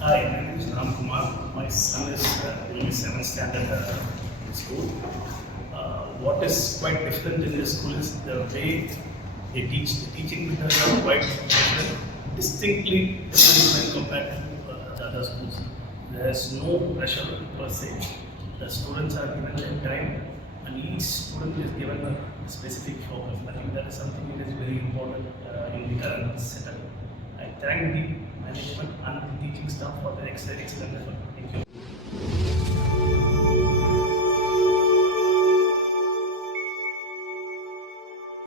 Hi, my name is Ram Kumar. My son is only 7th standard in school. What is quite different in this school is the way they teach. The teaching methods are quite different, distinctly different when compared to the other schools. There is no pressure per se. The students are given their time, and each student is given a specific focus. I think that is something that is very important in the current setup. I thank the management and the teaching staff for their excellent effort.